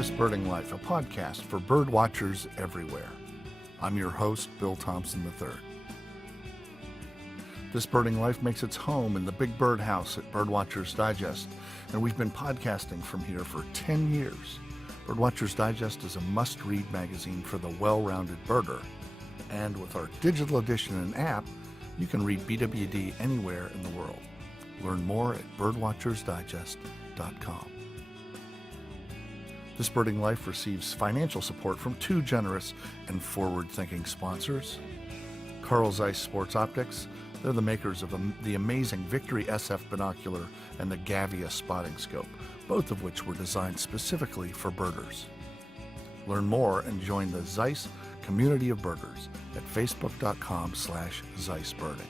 This Birding Life, a podcast for bird watchers everywhere. I'm your host, Bill Thompson III. This Birding Life makes its home in the Big Bird House at Birdwatchers Digest, and we've been podcasting from here for 10 years. Birdwatchers Digest is a must-read magazine for the well-rounded birder, and with our digital edition and app, you can read BWD anywhere in the world. Learn more at birdwatchersdigest.com. This Birding Life receives financial support from two generous and forward-thinking sponsors. Carl Zeiss Sports Optics. They're the makers of the amazing Victory SF binocular and the Gavia spotting scope, both of which were designed specifically for birders. Learn more and join the Zeiss community of birders at facebook.com/ZeissBirding.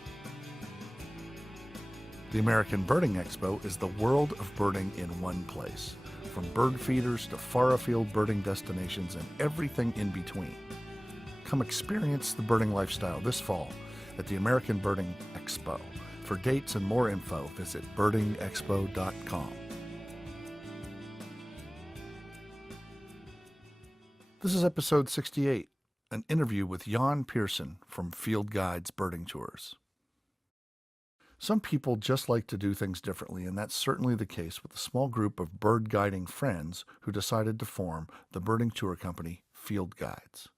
The American Birding Expo is the world of birding in one place, from bird feeders to far-afield birding destinations and everything in between. Come experience the birding lifestyle this fall at the American Birding Expo. For dates and more info, visit birdingexpo.com. This is episode 68, an interview with Jan Pierson from Field Guides Birding Tours. Some people just like to do things differently, and that's certainly the case with a small group of bird guiding friends who decided to form the birding tour company Field Guides.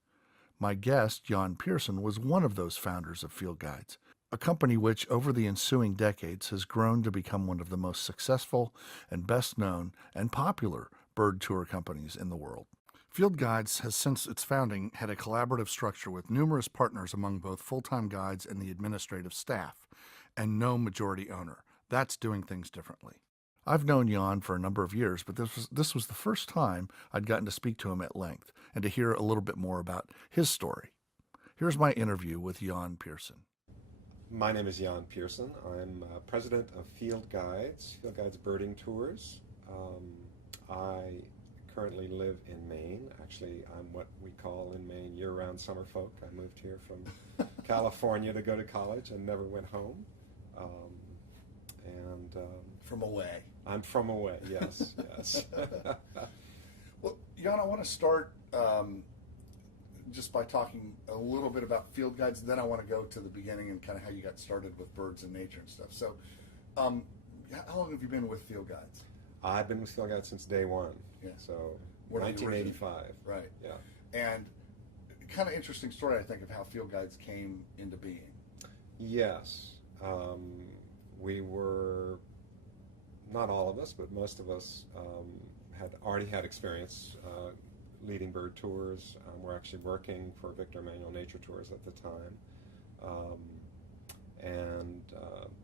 My guest, Jan Pierson, was one of those founders of Field Guides, a company which, over the ensuing decades, has grown to become one of the most successful and best known and popular bird tour companies in the world. Field Guides has, since its founding, had a collaborative structure with numerous partners among both full-time guides and the administrative staff, and no majority owner. That's doing things differently. I've known Jan for a number of years, but this was the first time I'd gotten to speak to him at length and to hear a little bit more about his story. Here's my interview with Jan Pierson. My name is Jan Pierson. I'm president of Field Guides Birding Tours. I currently live in Maine. Actually, I'm what we call in Maine year-round summer folk. I moved here from California to go to college and never went home. From away. I'm from away, yes, yes. Well, Jan, I want to start just by talking a little bit about Field Guides, and then I want to go to the beginning and kind of how you got started with birds and nature and stuff. So, how long have you been with Field Guides? I've been with Field Guides since day one, so 1985. Right. Yeah. And kind of interesting story, I think, of how Field Guides came into being. Yes. We were, not all of us, but most of us had already had experience leading bird tours. We're actually working for Victor Emanuel Nature Tours at the time.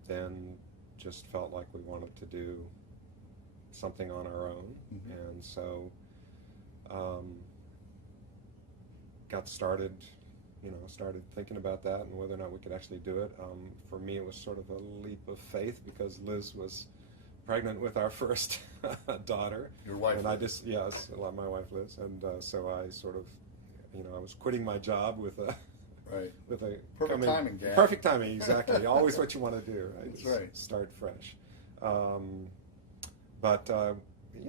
Then just felt like we wanted to do something on our own. Mm-hmm. And so got started thinking about that and whether or not we could actually do it. For me, it was sort of a leap of faith because Liz was pregnant with our first daughter. Your wife? And yes, my wife Liz. And so I sort of, I was quitting my job with a perfect timing, Gab. Perfect timing, exactly. Always what you want to do, right? That's right. Start fresh.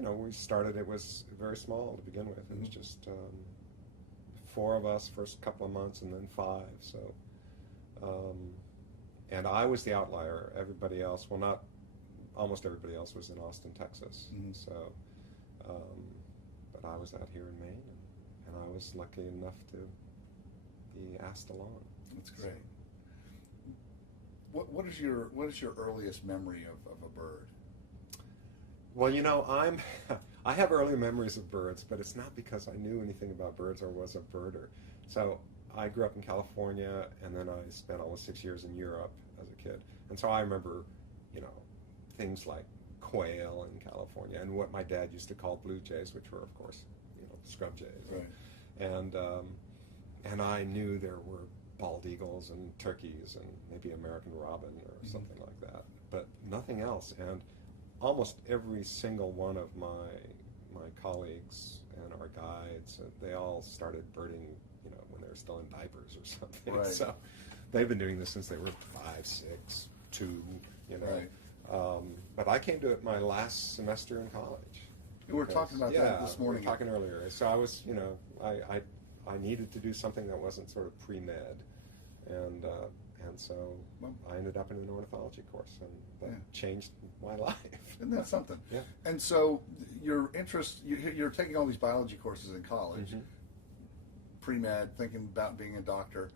We started. It was very small to begin with. It was just 4 of us first couple of months, and then 5. So, and I was the outlier. Everybody else, almost everybody else was in Austin, Texas. Mm-hmm. So, but I was out here in Maine, and I was lucky enough to be asked along. That's great. What is your earliest memory of a bird? Well, I have early memories of birds, but it's not because I knew anything about birds or was a birder. So I grew up in California, and then I spent almost 6 years in Europe as a kid. And so I remember, things like quail in California and what my dad used to call blue jays, which were, of course, scrub jays. Right. And I knew there were bald eagles and turkeys and maybe American robin or something like that, but nothing else. And almost every single one of my colleagues and our guides, they all started birding, when they were still in diapers or something. Right. So they've been doing this since they were 5, 6, 2, Right. But I came to it my last semester in college. We were talking about that this morning. We were talking earlier. So I was, I needed to do something that wasn't sort of pre-med, and so I ended up in an ornithology course, and that changed my life. Isn't that something? Yeah. And so your interest, you're taking all these biology courses in college, pre-med, thinking about being a doctor.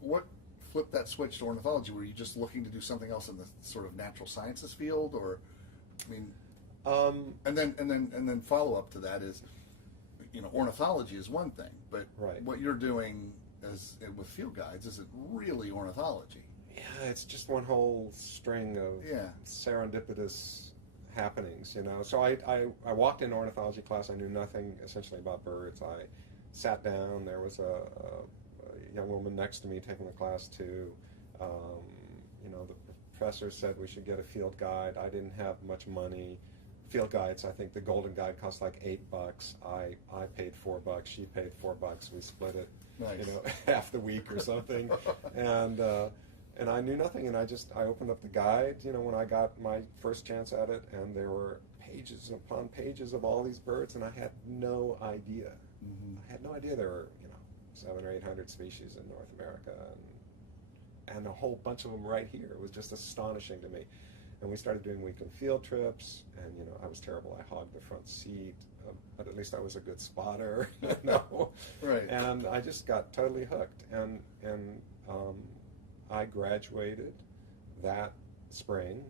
What flipped that switch to ornithology? Were you just looking to do something else in the sort of natural sciences field, or, I mean, and then follow up to that is, ornithology is one thing, but what you're doing with field guides isn't really ornithology. Yeah, it's just one whole string of serendipitous happenings, So I walked into ornithology class. I knew nothing essentially about birds. I sat down. There was a young woman next to me taking the class too. The professor said we should get a field guide. I didn't have much money. Field guides, I think the golden guide cost like $8. I paid $4. She paid $4. We split it, half the week or something. And I knew nothing, and I opened up the guide, when I got my first chance at it, and there were pages upon pages of all these birds, and I had no idea. I had no idea there were, 700 or 800 species in North America, and a whole bunch of them right here. It was just astonishing to me. And we started doing weekend field trips, and I was terrible. I hogged the front seat, but at least I was a good spotter, Right. And I just got totally hooked, and I graduated that spring,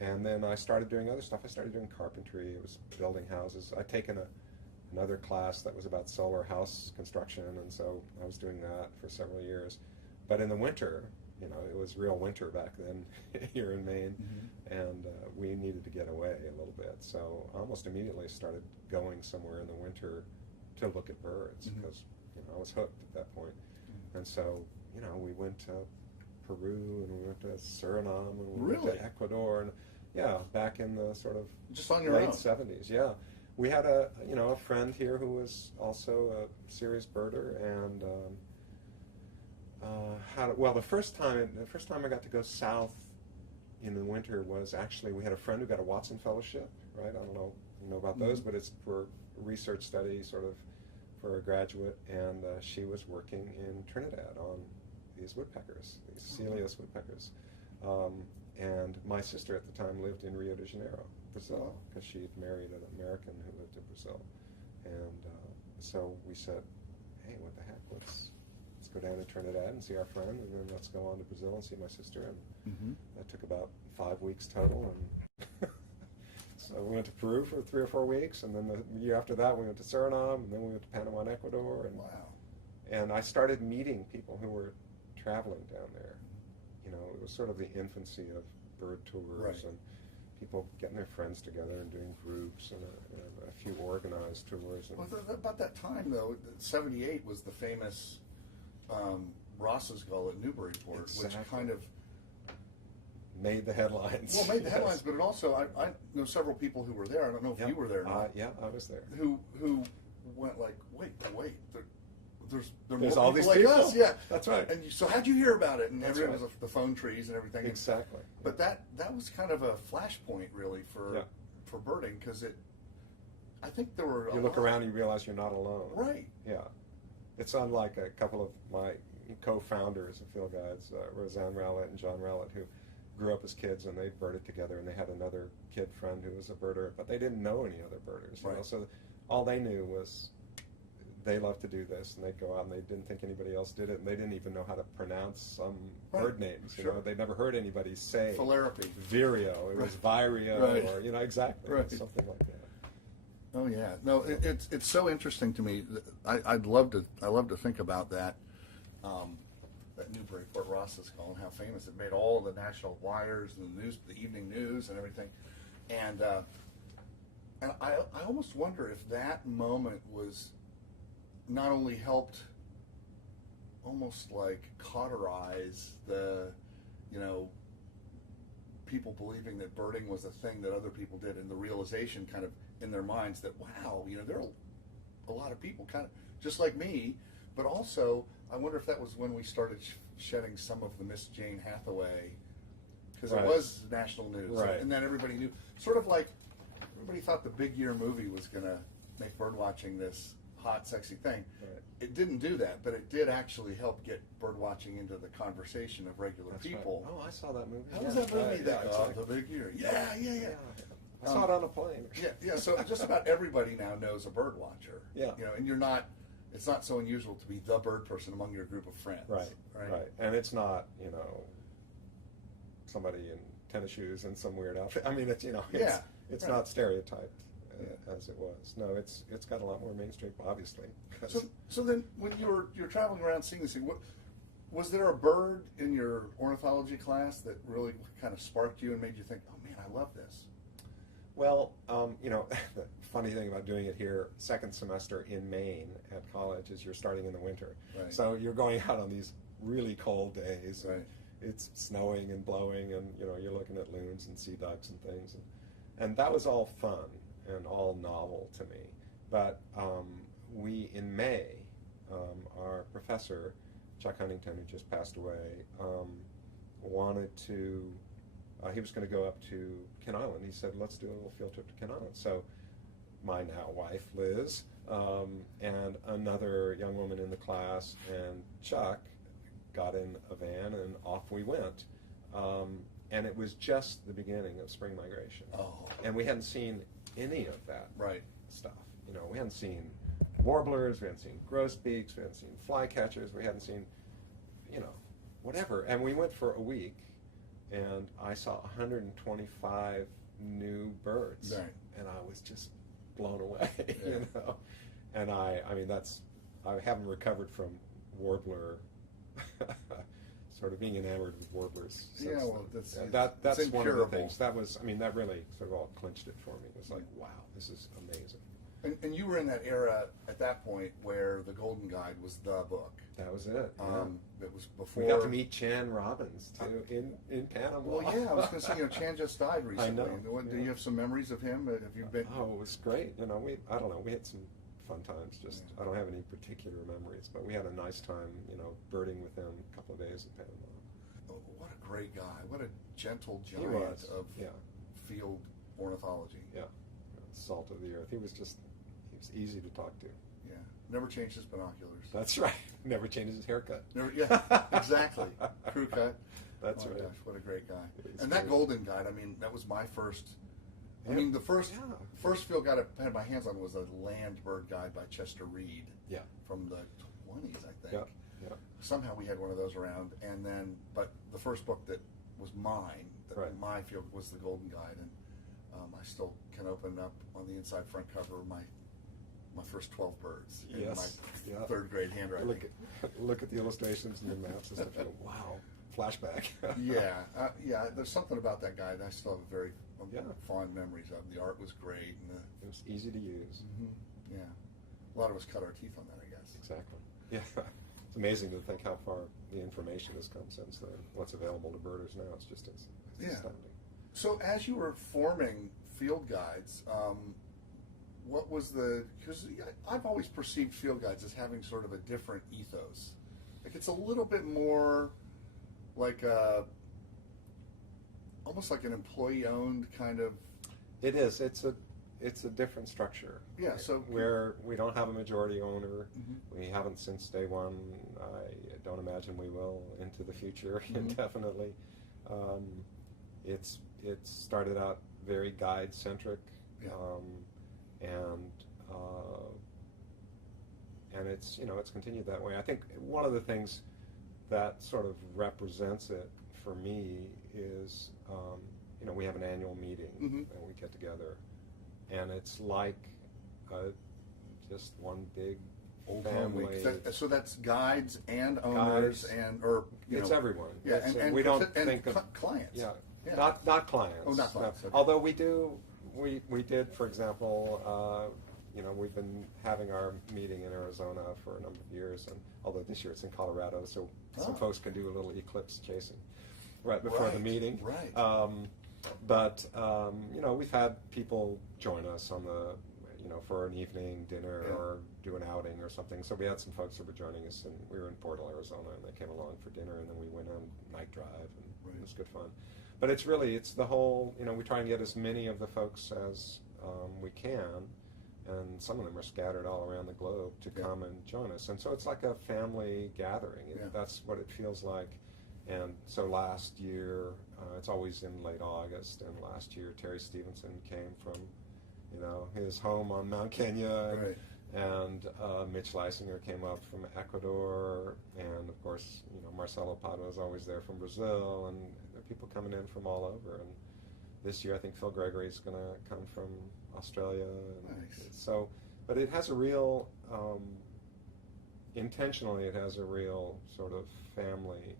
and then I started doing other stuff. I started doing carpentry. It was building houses. I'd taken another class that was about solar house construction, and so I was doing that for several years. But in the winter, it was real winter back then here in Maine, and we needed to get away a little bit. So I almost immediately started going somewhere in the winter to look at birds, because I was hooked at that point. And so we went to Peru, and we went to Suriname, and we went to Ecuador, and back in the sort of just on your late own. 70s. Yeah, we had a friend here who was also a serious birder, and the first time I got to go south in the winter was actually, we had a friend who got a Watson Fellowship, right? I don't know if you know about those, but it's for research study, sort of for a graduate, and she was working in Trinidad on these woodpeckers, these Celius woodpeckers. And my sister at the time lived in Rio de Janeiro, Brazil, because she had married an American who lived in Brazil. And so we said, hey, what the heck, let's go down to Trinidad and see our friend, and then let's go on to Brazil and see my sister. And that took about 5 weeks total. And so we went to Peru for 3 or 4 weeks, and then the year after that we went to Suriname, and then we went to Panama and Ecuador. And, and I started meeting people who were traveling down there. It was sort of the infancy of bird tours, and people getting their friends together and doing groups, and a few organized tours. And About that time, though, '78 was the famous Ross's Gull at Newburyport, which kind of made the headlines. Well, made the headlines, but it also, I know several people who were there. I don't know if you were there or not. Yeah, I was there. Who went like, wait, there's more all these like people. us. Yeah, that's right. And so how'd you hear about it? And That's everyone was the phone trees and everything. Exactly. But that was kind of a flashpoint, really, for birding, because I think there were. You look around and you realize you're not alone. Right. Yeah. It's unlike a couple of my co-founders of Field Guides, Roseanne Rowlett and John Rowlett, who grew up as kids, and they birded together, and they had another kid friend who was a birder, but they didn't know any other birders. You know? So all they knew was they loved to do this, and they'd go out, and they didn't think anybody else did it, and they didn't even know how to pronounce some bird names. You know, they'd never heard anybody say Phalarope. Vireo. It was Vireo, or exactly something like that. Oh yeah, no, it's so interesting to me. I love to think about that. That Newburyport Ross's Gull and how famous it made all the national wires and the evening news and everything, and I almost wonder if that moment was not only helped almost like cauterize the, people believing that birding was a thing that other people did, and the realization kind of in their minds that, wow, there are a lot of people kind of just like me, but also I wonder if that was when we started shedding some of the Miss Jane Hathaway, because it was national news, and then everybody knew, sort of like everybody thought the Big Year movie was going to make bird watching this hot, sexy thing. Right. It didn't do that, but it did actually help get bird watching into the conversation of regular That's people. Right. Oh, I saw that movie. How was that movie? Yeah, exactly. The Big Year. Yeah. I saw it on a plane. Yeah. So just about everybody now knows a bird watcher. Yeah. And you're not. It's not so unusual to be the bird person among your group of friends. Right. And it's not, somebody in tennis shoes and some weird outfit. I mean, it's it's right. not stereotyped as it was. No, it's got a lot more mainstream, obviously. So then, when you're traveling around seeing this thing, was there a bird in your ornithology class that really kind of sparked you and made you think, oh man, I love this? Well, the funny thing about doing it here, second semester in Maine at college, is you're starting in the winter. Right. So you're going out on these really cold days. Right. It's snowing and blowing, and you're looking at loons and sea ducks and things, and that was all fun and all novel to me. But we, in May, our professor, Chuck Huntington, who just passed away, wanted to. He was going to go up to Ken Island. He said, "Let's do a little field trip to Ken Island." So, my now wife, Liz, and another young woman in the class, and Chuck got in a van, and off we went. And it was just the beginning of spring migration. Oh. And we hadn't seen any of that stuff. We hadn't seen warblers, we hadn't seen grosbeaks, we hadn't seen flycatchers, we hadn't seen, whatever. And we went for a week, and I saw 125 new birds. Right. And I was just blown away, Yeah. And I haven't recovered from warbler, sort of being enamored with warblers. Yeah, well, that's one of the incurable. things. That really sort of all clinched it for me. It was like, wow, this is amazing. And you were in that era at that point where the Golden Guide was the book. That was it. Yeah. It was before. We got to meet Chan Robbins too in Panama. Well, yeah, I was going to say, Chan just died recently. I know. Do you have some memories of him? Have you been? Oh, it was great. I don't know. We had some fun times. Just I don't have any particular memories, but we had a nice time. Birding with him a couple of days in Panama. Oh, what a great guy! What a gentle He giant was. of field ornithology. Yeah, salt of the earth. He was easy to talk to. Yeah, never changed his binoculars. That's right. Never changes his haircut. Yeah, exactly. Crew cut. That's oh my right. gosh, what a great guy! He's And that great. Golden Guide. I mean, that was my first. I mean, the first field guide I had my hands on was a land bird guide by Chester Reed. Yeah. From the 20s, I think. Yeah. Somehow we had one of those around, and then, but the first book that was mine, my field, was the Golden Guide, and I still can open up on the inside front cover my first 12 birds in my third grade handwriting. Look at the illustrations and the maps and stuff. You go, wow, flashback. Yeah. There's something about that guide I still have very fond memories of. The art was great, and It was easy to use. yeah, a lot of us cut our teeth on that, I guess. Exactly. Yeah. It's amazing to think how far the information has come since then. What's available to birders now, it's astounding. So as you were forming field guides, what was because I've always perceived field guides as having sort of a different ethos. Like it's a little bit more like almost like an employee-owned kind of. It is. It's a different structure. Yeah. So where we don't have a majority owner, we haven't since day one. I don't imagine we will into the future indefinitely. It started out very guide centric, and it's continued that way. I think one of the things that sort of represents it for me is we have an annual meeting and we get together, and it's like just one big old family. So that's guides and owners it's everyone. Yeah, and we don't think of clients. Yeah. Not clients. Oh, not clients. No. Okay. Although we did, for example, we've been having our meeting in Arizona for a number of years, and although this year it's in Colorado, so some folks can do a little eclipse chasing right before the meeting. Right. But we've had people join us on for an evening dinner or do an outing or something. So we had some folks that were joining us, and we were in Portal, Arizona, and they came along for dinner, and then we went on night drive, and it was good fun. But it's the whole, we try and get as many of the folks we can, and some of them are scattered all around the globe to come and join us. And so it's like a family gathering. That's what it feels like. And so last year, it's always in late August, and last year Terry Stevenson came from, his home on Mount Kenya, and Mitch Leisinger came up from Ecuador, and of course, Marcelo Padua is always there from Brazil, and there are people coming in from all over. And this year, I think Phil Gregory is going to come from Australia. Nice. So, but it has a real, intentionally, it has a real sort of family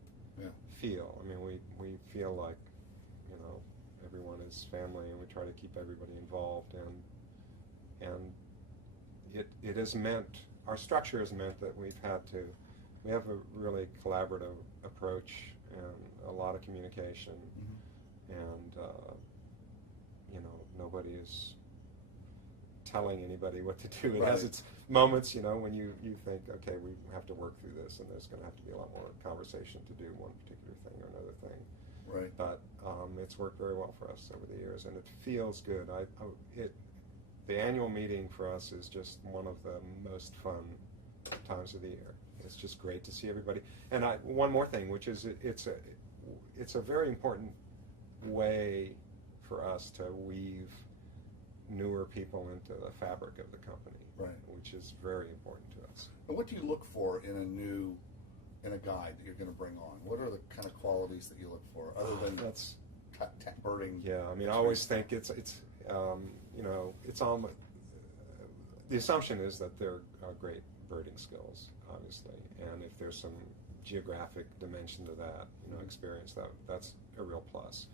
feel. I mean, we feel like, everyone is family, and we try to keep everybody involved, and it has meant, our structure has meant that we have a really collaborative approach and a lot of communication, and nobody is telling anybody what to do. It has its moments, when you think, okay, we have to work through this, and there's going to have to be a lot more conversation to do one particular thing or another thing. Right. But it's worked very well for us over the years, and it feels good. The annual meeting for us is just one of the most fun times of the year. It's just great to see everybody. And one more thing, which is it's a very important way for us to weave newer people into the fabric of the company, which is very important to us. And what do you look for in a guide that you're going to bring on? What are the kind of qualities that you look for, other than birding? Yeah, I mean, I always think it's almost, the assumption is that there are great birding skills, obviously, and if there's some geographic dimension to that, experience, that's a real plus.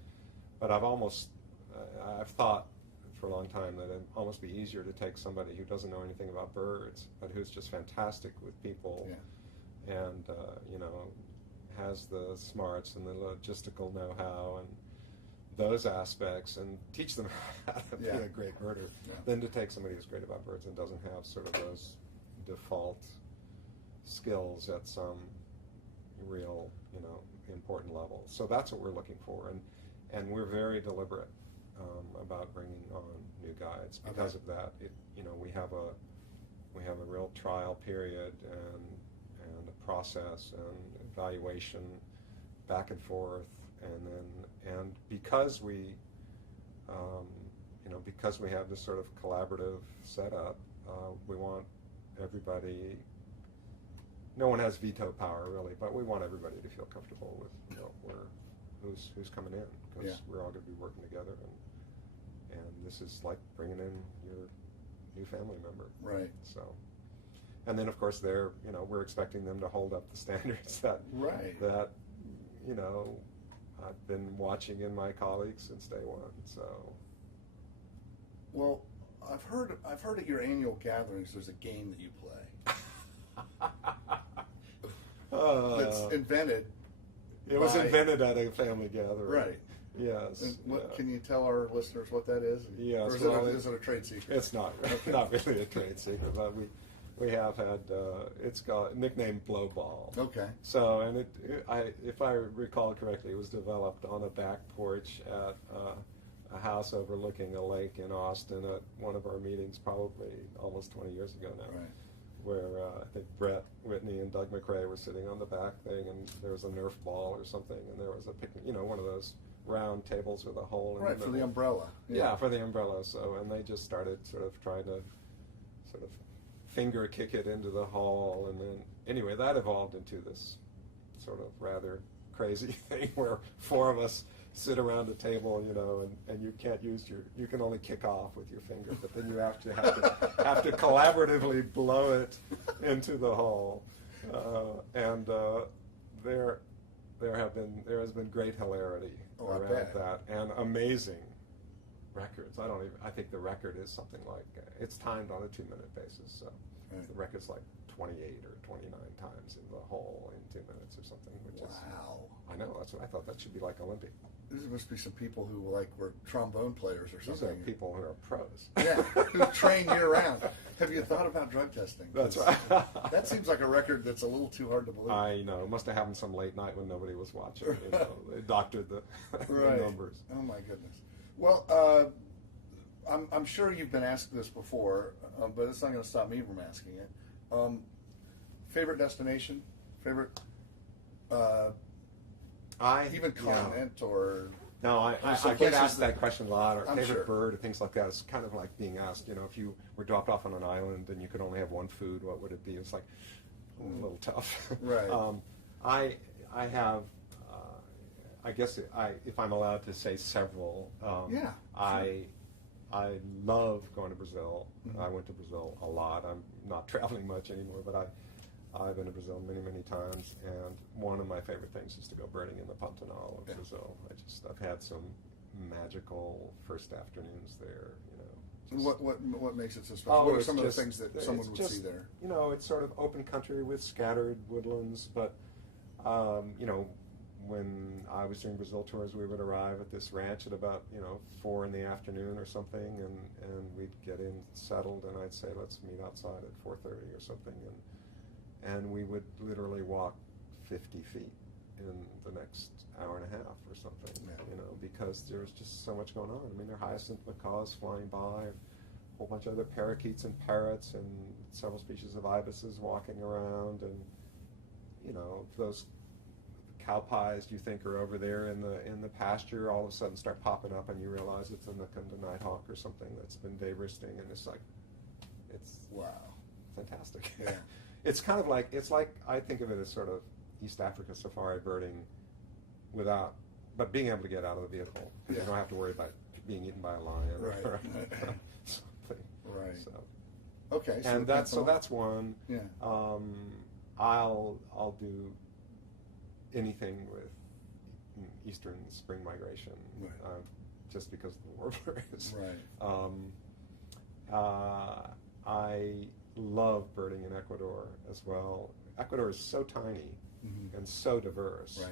But I've thought for a long time that it'd almost be easier to take somebody who doesn't know anything about birds, but who's just fantastic with people, and has the smarts and the logistical know-how and those aspects, and teach them how to be a great birder, than to take somebody who's great about birds and doesn't have sort of those default skills at some real, important level. So that's what we're looking for, and we're very deliberate about bringing on new guides because of that. We have a real trial period and a process and evaluation back and forth, and because we have this sort of collaborative setup, we want everybody. No one has veto power really, but we want everybody to feel comfortable with who's coming in, because we're all going to be working together, and this is like bringing in your new family member. Right. So, and then of course we're expecting them to hold up the standards that I've been watching in my colleagues since day one. So. Well, I've heard at your annual gatherings there's a game that you play. That's invented. It was invented at a family gathering. Right. Yes. And can you tell our listeners what that is? Yes. Or is it a trade secret? It's not really a trade secret, but we have had, it's got nicknamed Blow Ball. Okay. So, and if I recall correctly, it was developed on a back porch at a house overlooking a lake in Austin at one of our meetings, probably almost 20 years ago now. Right. Where I think Brett Whitney and Doug McRae were sitting on the back thing, and there was a Nerf ball or something, and there was a picnic, one of those round tables with a hole in the middle. For the umbrella. Yeah, for the umbrella. So, and they just started sort of trying to finger kick it into the hole, and then anyway, that evolved into this sort of rather crazy thing where four of us sit around a table, and you can't you can only kick off with your finger, but then you have to collaboratively blow it into the hole, and there has been great hilarity around that, and amazing records. I think the record is something like, it's timed on a 2-minute basis, so the record's like 28 or 29 times in the hole in 2 minutes or something, which is, I know, that's what I thought. That should be like Olympic. There must be some people who were trombone players or something. These are people who are pros. Yeah, who train year-round. Have you thought about drug testing? That's right. That seems like a record that's a little too hard to believe. I know. It must have happened some late night when nobody was watching. They doctored the numbers. Oh, my goodness. Well, I'm sure you've been asked this before, but it's not going to stop me from asking it. Favorite destination? Favorite, even continent or... No, I some get places asked that question a lot, or I'm favorite sure. bird, or things like that. It's kind of like being asked, if you were dropped off on an island and you could only have one food, what would it be? It's like a little tough. Right. I have, I guess if I'm allowed to say several, Yeah, I love going to Brazil. Mm-hmm. I went to Brazil a lot. I'm not traveling much anymore, but I've been to Brazil many, many times, and one of my favorite things is to go birding in the Pantanal of Brazil. I've had some magical first afternoons there. What makes it so special? What are some of the things that someone would see there? It's sort of open country with scattered woodlands, but when I was doing Brazil tours, we would arrive at this ranch at about 4 in the afternoon or something, and we'd get in settled, and I'd say let's meet outside at 4:30 or something, and we would literally walk 50 feet in the next hour and a half or something, because there's just so much going on. I mean, there are hyacinth macaws flying by, a whole bunch of other parakeets and parrots, and several species of ibises walking around, and those cow pies you think are over there in the pasture all of a sudden start popping up, and you realize it's a Nakunda nighthawk or something that's been day roosting, and it's wow, fantastic. Yeah. It's kind of like, I think of it as sort of East Africa safari birding but being able to get out of the vehicle. You don't have to worry about being eaten by a lion or something. Right. So. Okay. And that's one. Yeah. I'll do anything with eastern spring migration, just because of the warblers. Right. I love birding in Ecuador as well. Ecuador is so tiny and so diverse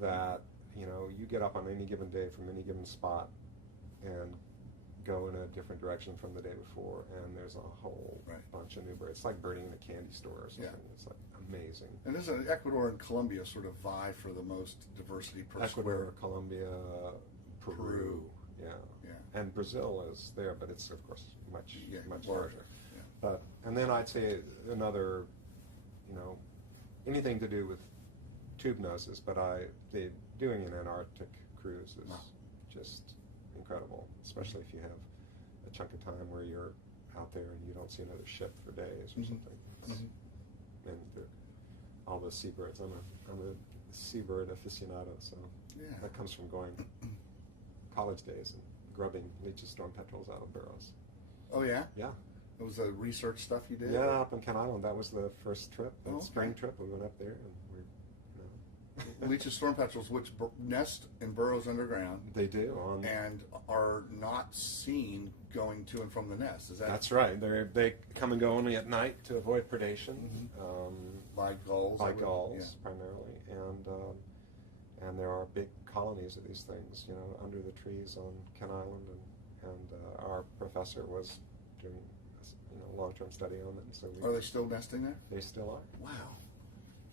that you get up on any given day from any given spot and go in a different direction from the day before, and there's a whole bunch of new birds. It's like birding in a candy store or something. Yeah. It's like amazing. And doesn't Ecuador and Colombia sort of vie for the most diversity per Ecuador, square? Colombia, Peru. Yeah. And Brazil is there, but it's of course much larger. Yeah. But and then I'd say another, anything to do with tube noses. But the doing an Antarctic cruise is just incredible, especially if you have a chunk of time where you're out there and you don't see another ship for days or something. And all the seabirds. I'm a seabird aficionado, so that comes from going college days and grubbing leeches, storm petrels out of burrows. Oh yeah? Yeah. It was the research stuff you did? Yeah, up in Kent Island. That was the first trip, spring trip. We went up there and leeches, storm petrels, which nest in burrows underground. They do. And are not seen going to and from the nest. Is that? That's right. They come and go only at night to avoid predation. By gulls? By gulls, primarily. And there are big colonies of these things, under the trees on Kent Island. And our professor was doing a long-term study on them. So are they still nesting there? They still are. Wow.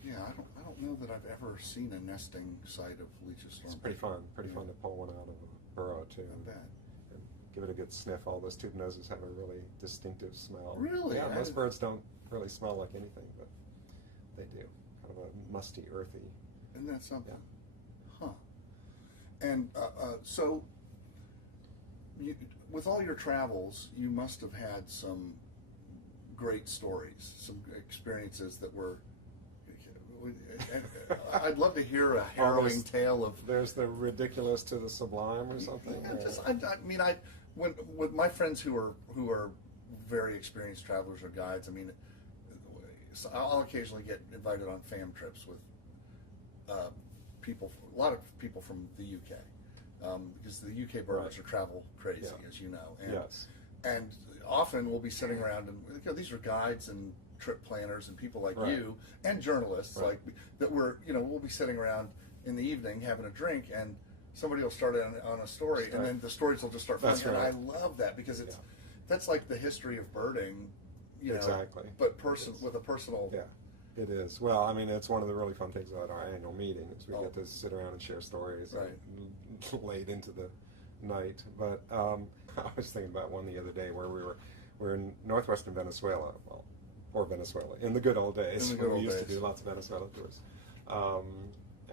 Yeah, I don't know that I've ever seen a nesting site of leeches. It's pretty fun. Pretty fun to pull one out of a burrow too. I bet. And give it a good sniff. All those tube noses have a really distinctive smell. Really? Yeah. Most birds don't really smell like anything, but they do. Kind of a musty, earthy. Isn't that something? Yeah. Huh. And so, with all your travels, you must have had some great stories, some experiences that were. I'd love to hear a harrowing tale of. There's the ridiculous to the sublime, or something. Yeah, when with my friends who are very experienced travelers or guides, so I'll occasionally get invited on fam trips with a lot of people from the UK, because the UK birders are travel crazy, as you know. And, and often we'll be sitting around, and these are guides and trip planners and people like you and journalists like that we'll be sitting around in the evening having a drink, and somebody will start on a story, and then the stories will just start flowing. And I love that because that's like the history of birding, exactly. But with a personal. Yeah, it is. Well, it's one of the really fun things about our annual meeting is we get to sit around and share stories late into the night. But I was thinking about one the other day where we were in northwestern Venezuela, well, or Venezuela, in the good old days. In the good when old we used to days. do lots of Venezuela tours.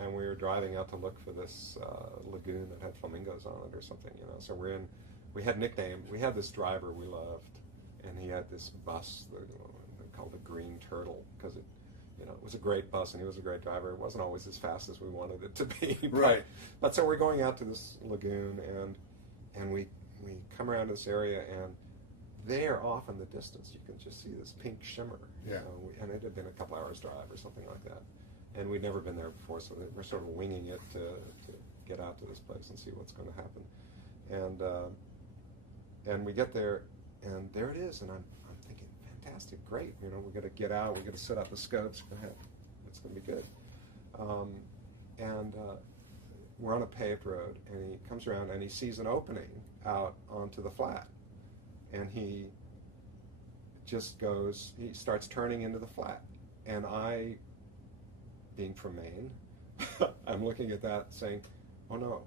And we were driving out to look for this lagoon that had flamingos on it or something, you know. So we had nicknamed, we had this driver we loved, and he had this bus that they called the Green Turtle, because it, you know, it was a great bus and he was a great driver. It wasn't always as fast as we wanted it to be. Right. But so we're going out to this lagoon, and we come around this area, and there off in the distance you can just see this pink shimmer. Yeah. And it had been a couple hours drive or something like that. And we'd never been there before, so we're sort of winging it to get out to this place and see what's going to happen. And we get there, and there it is, and I'm thinking, fantastic, great, you know, we're going to get out, we're going to set up the scopes, it's going to be good. We're on a paved road, and he comes around and he sees an opening out onto the flat, and he starts turning into the flat, and I, being from Maine, I'm looking at that saying, oh no,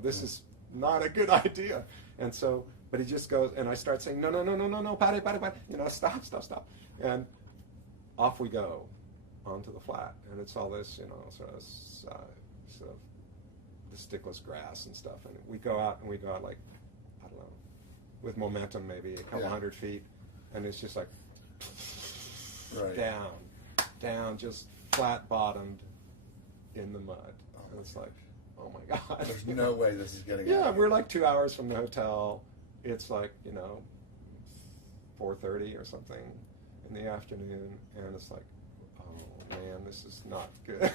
this is not a good idea. And so, but he just goes, and I start saying, no, pare, you know, stop. And off we go onto the flat, and it's all this, you know, sort of the stickless grass and stuff. And we go out like, I don't know, with momentum maybe a couple hundred feet, and it's just like down, just flat bottomed in the mud. And it's like, oh my God. There's no way this is getting out. Yeah, we're like 2 hours from the hotel. It's like, you know, 4:30 or something in the afternoon, and it's like, oh man, this is not good.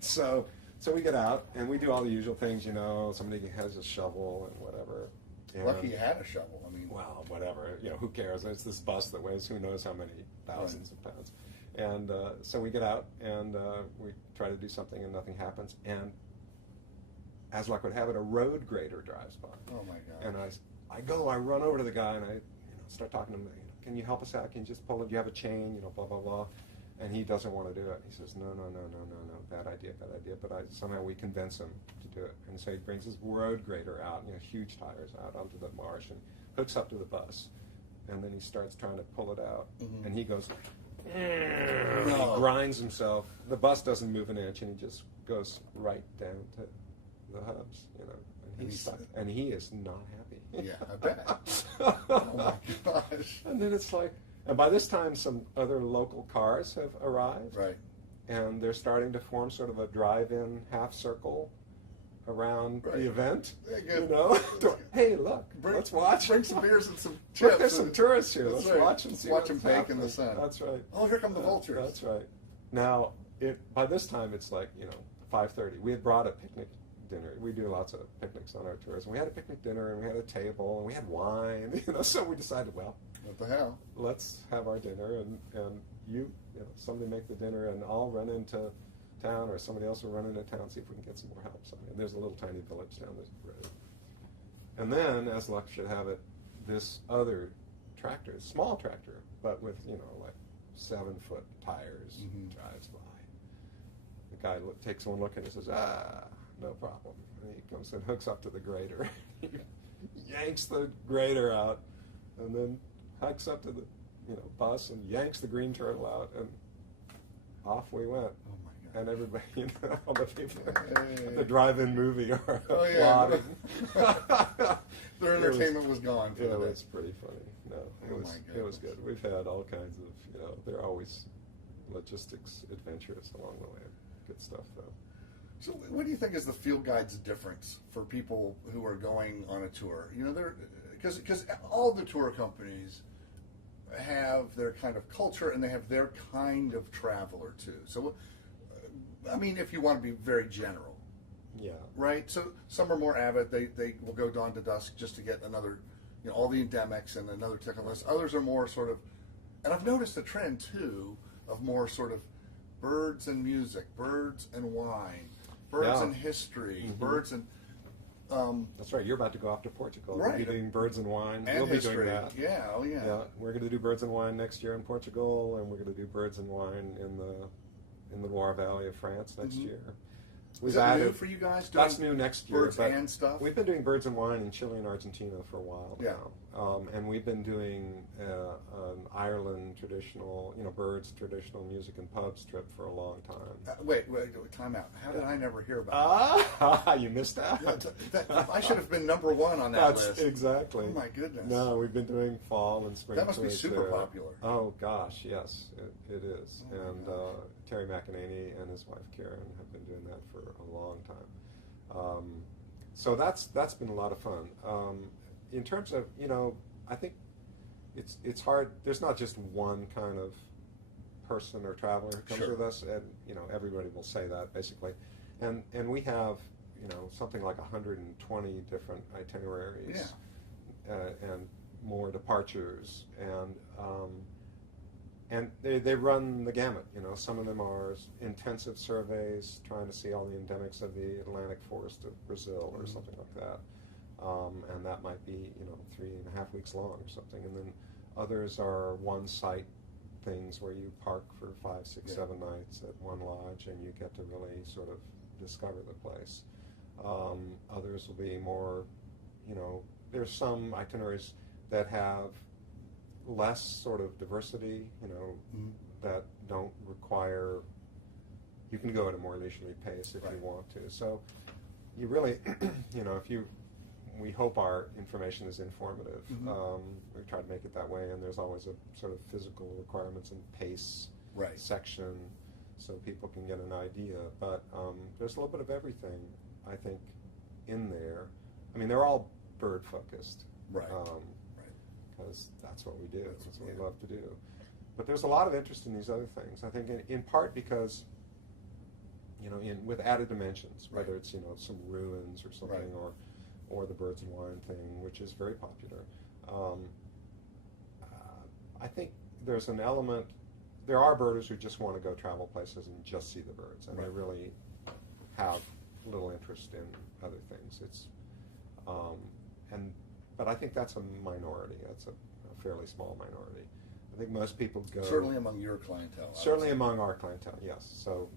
So we get out, and we do all the usual things, you know, somebody has a shovel and whatever. And, Lucky you had a shovel. I mean, well, whatever, you know, who cares? It's this bus that weighs who knows how many thousands of pounds. And so we get out, and we try to do something, and nothing happens. And as luck would have it, a road grader drives by. oh my God. And I run over to the guy, and I start talking to him. Can you help us out? Can you just pull it? Do you have a chain? You know, blah, blah, blah. And he doesn't want to do it. He says, no, bad idea. But somehow we convince him to do it. And so he brings his road grader out, you know, huge tires out onto the marsh, and hooks up to the bus. And then he starts trying to pull it out. Mm-hmm. And he goes, he grinds himself. The bus doesn't move an inch, and he just goes right down to the hubs, you know. And he's stuck. And he is not happy. Yeah, I bet. Oh my gosh. And then it's like, and by this time some other local cars have arrived. Right. And they're starting to form sort of a drive-in half circle around Right. the event. Yeah, you know? Hey, look, let's watch. Bring some beers and some Look, chips. there's some tourists here. Let's right. watch and see Watch what's them bake happening. in the sun. That's right. Oh, here come the vultures. That's right. Now, by this time, it's like, you know, 5:30. We had brought a picnic dinner. We do lots of picnics on our tours. And we had a picnic dinner, and we had a table, and we had wine. You know, so we decided, well, What the hell? let's have our dinner, and you know, somebody make the dinner, and I'll run into town, or somebody else will run into town, see if we can get some more help. So, and there's a little tiny village down this road. And then, as luck should have it, this other tractor, small tractor, but with, you know, like 7-foot tires, drives by. The guy takes one look and he says, no problem. And he comes and hooks up to the grader. He yanks the grader out, and then hooks up to the, you know, bus and yanks the green turtle out, and off we went. Oh my God. And everybody, you know, all the people at the drive-in movie are yeah. applauding. Their entertainment was gone for Yeah, the day. it's pretty funny. No, Oh my it was good. We've had all kinds of, you know, there are always logistics adventures along the way. Good stuff, though. So what do you think is the field guide's difference for people who are going on a tour? You know, because all the tour companies have their kind of culture, and they have their kind of traveler too. So, I mean, if you want to be very general, Yeah. right? So some are more avid; they will go dawn to dusk just to get another, you know, all the endemics and another ticket list. Others are more sort of, and I've noticed a trend too of more sort of birds and music, birds and wine, birds and history, birds and. That's right. You're about to go off to Portugal. Right. We'll be doing birds and wine. And we'll history. be doing that. Yeah, oh yeah. Yeah, we're going to do birds and wine next year in Portugal, and we're going to do birds and wine in the Loire Valley of France next year. Is that new for you guys? That's new next year. Birds and stuff? We've been doing birds and wine in Chile and Argentina for a while now. And we've been doing an Ireland traditional, birds, traditional music and pubs trip for a long time. Wait, time out. How did I never hear about that? You missed that? I should have been number one on that list. Exactly. Oh my goodness. No, we've been doing fall and spring. That must be super popular. Oh gosh, yes, it is. And Terry McEnany and his wife Karen have been doing that for a long time. So that's been a lot of fun. In terms of, I think it's hard. There's not just one kind of person or traveler who comes with us, and everybody will say that basically. And we have something like 120 different itineraries, and more departures, and they run the gamut. Some of them are intensive surveys trying to see all the endemics of the Atlantic forest of Brazil or something like that. And that might be 3.5 weeks long or something. And then others are one site things where you park for 5, 6, 7 nights at one lodge and you get to really sort of discover the place. Others will be more, there's some itineraries that have less sort of diversity, that don't require, you can go at a more leisurely pace if you want to. So you really, we hope our information is informative. We try to make it that way, and there's always a sort of physical requirements and pace section so people can get an idea. But there's a little bit of everything, I think, in there. I mean, they're all bird focused. Because that's what we do. That's what we love to do. But there's a lot of interest in these other things. I think in part because, with added dimensions, whether it's some ruins or something, or the birds and wine thing, which is very popular. I think there's an element. There are birders who just want to go travel places and just see the birds, and they really have little interest in other things. But I think that's a minority. That's a fairly small minority. I think most people go... Certainly among your clientele. Certainly among our clientele, yes. So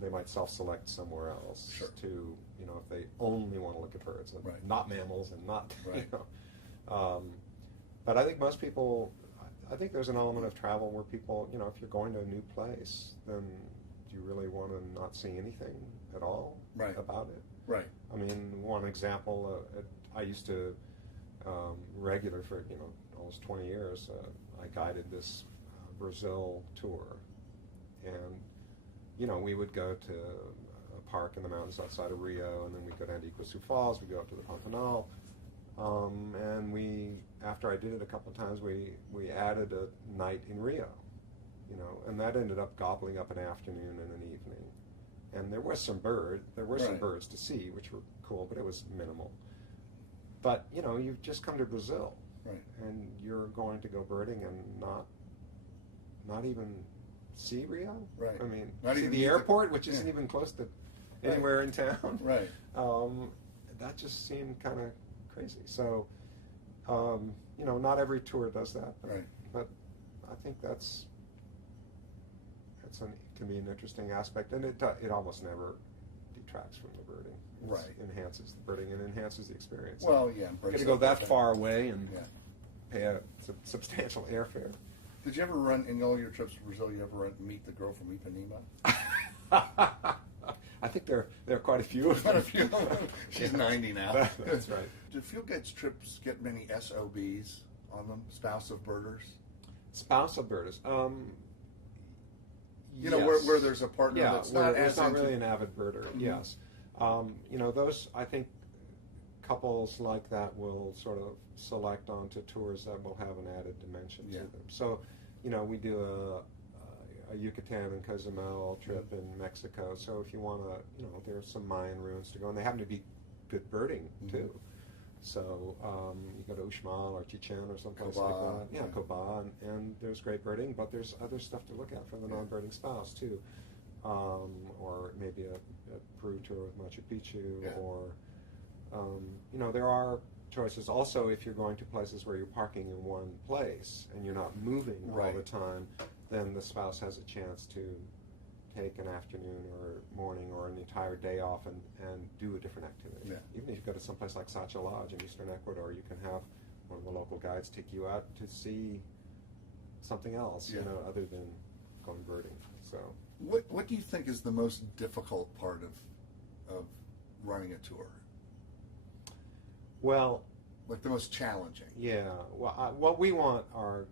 they might self-select somewhere else to, if they only want to look at birds, and not mammals and not, But I think most people, I think there's an element of travel where people, if you're going to a new place, then do you really want to not see anything at all about it? I mean, one example, I used to regular for almost 20 years. I guided this Brazil tour, and we would go to a park in the mountains outside of Rio, and then we'd go down to Iguazu Falls. We'd go up to the Pantanal, and after I did it a couple of times, we added a night in Rio, and that ended up gobbling up an afternoon and an evening. And there was some some birds to see, which were cool, but it was minimal. But you've just come to Brazil, and you're going to go birding and not even see Rio. I mean, not see the airport, which isn't even close to anywhere in town. That just seemed kind of crazy. So, not every tour does that. But I think can be an interesting aspect, and it almost never detracts from the birding. It enhances the birding and enhances the experience. Well, you got to go that far away and pay a substantial airfare. Did you ever run, in all your trips to Brazil, you ever meet the girl from Ipanema? I think there are quite a few of them. She's 90 now. That's right. Do Field Guides trips get many SOBs on them, spouse of birders? Spouse of birders. Yes. where there's a partner that's not really an avid birder. Yes. Those, I think, couples like that will sort of select onto tours that will have an added dimension to them. So, we do a Yucatan and Cozumel trip in Mexico. So if you want to, there's some Mayan ruins to go, and they happen to be good birding too. So you go to Uxmal or Chichen or someplace like that. Coba, and there's great birding, but there's other stuff to look at for the non-birding spouse too. Or maybe a Peru tour with Machu Picchu, or there are choices. Also, if you're going to places where you're parking in one place and you're not moving all the time, then the spouse has a chance to take an afternoon or morning or an entire day off and do a different activity. Yeah. Even if you go to someplace like Sacha Lodge in eastern Ecuador, you can have one of the local guides take you out to see something else, Yeah. other than going birding. So, What do you think is the most difficult part of running a tour? well, Like the most challenging? yeah. Well, what we want our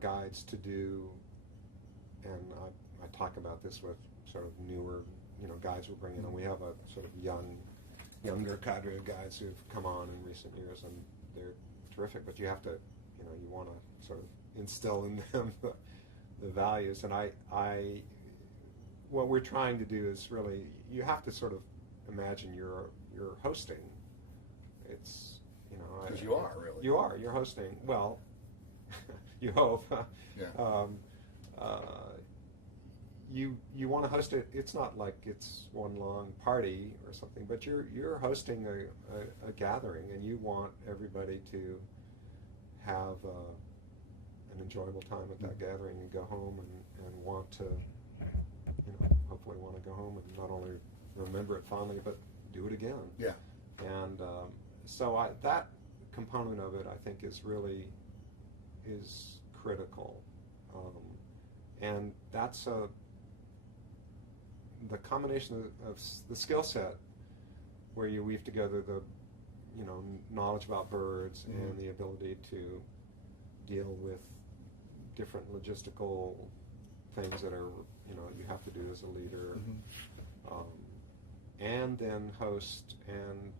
guides to do, and I talk about this with sort of newer, guides we're bringing on. We have a sort of younger cadre of guides who've come on in recent years, and they're terrific. But you have to, you want to sort of instill in them the values. And what we're trying to do is really, you have to sort of imagine you're hosting. It's, Because you are, really. You're hosting. Well, you hope. Yeah. You want to host it. It's not like it's one long party or something, but you're hosting a gathering, and you want everybody to have an enjoyable time at that gathering and go home and want to, hopefully want to go home and not only remember it fondly, but do it again. Yeah. And so that component of it, I think, is critical, and that's the combination of the skill set, where you weave together the knowledge about birds and the ability to deal with different logistical things that are you have to do as a leader, and then host and